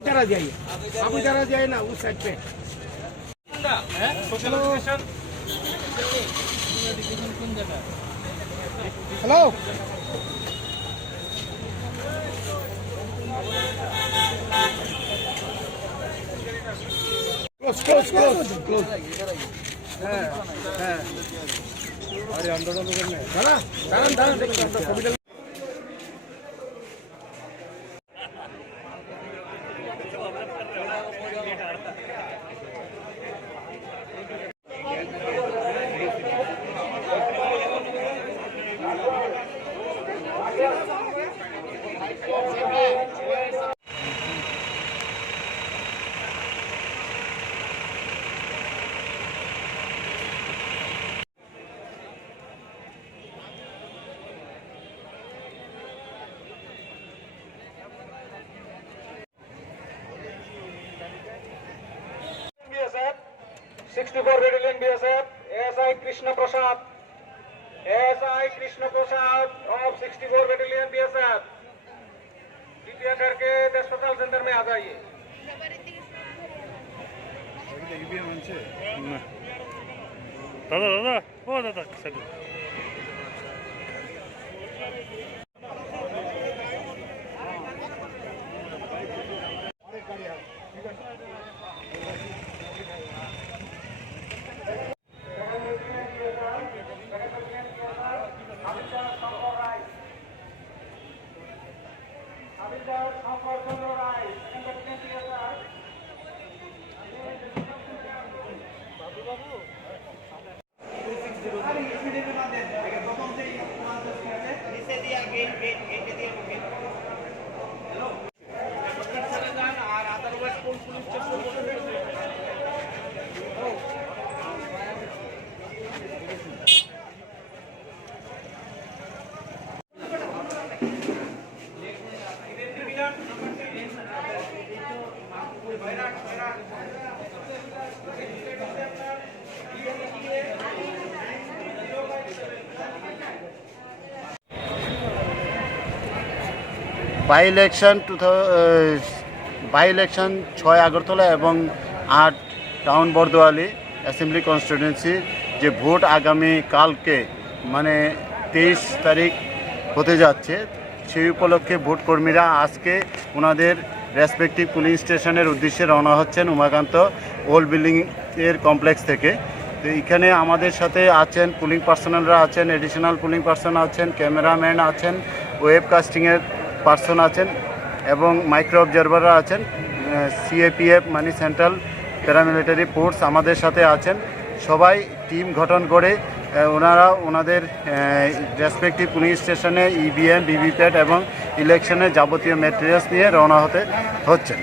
तरह जाइए, आप इधर जाइए ना उस साइड पे। हेलो क्लोज क्लोज क्लोज अरे अंदर दादा दादा दादा देखो BSF, 64 Battalion BSF, ASI Krishna Prasad of 64 Battalion BSF, कृपया करके अस्पताल सेंटर में आ जाइए। दादा दादा ओ दादा चलो বাই ইলেকশন 6 আগরতলা এবং 8 টাউন বর্দোয়ালি অ্যাসেম্বলি কনস্টিটিউয়েন্সির যে ভোট আগামী কালকে মানে 23 তারিখ হতে যাচ্ছে, সেই উপলক্ষে ভোট কর্মীরা আজকে ওনাদের রেসপেক্টিভ পুলিং স্টেশনের উদ্দেশ্যে রওনা হচ্ছেন উমাকান্ত ওল্ড বিল্ডিং এর কমপ্লেক্স থেকে। তো এখানে আমাদের সাথে আছেন পুলিং পার্সোনালরা আছেন, এডিশনাল পুলিং পার্সন আছেন, ক্যামেরাম্যান আছেন, ওয়েব কাস্টিংয়ের পার্সন আছেন এবং মাইক্রো অবজারভাররা আছেন। সিএপিএফ মানে সেন্ট্রাল প্যারামিলিটারি ফোর্স আমাদের সাথে আছেন। সবাই টিম গঠন করে ওনারা ওনাদের রেসপেক্টিভ পুলিং স্টেশনে ইভিএম, ভিভিপ্যাট এবং ইলেকশনের যাবতীয় ম্যাটেরিয়ালস নিয়ে রওনা হচ্ছেন।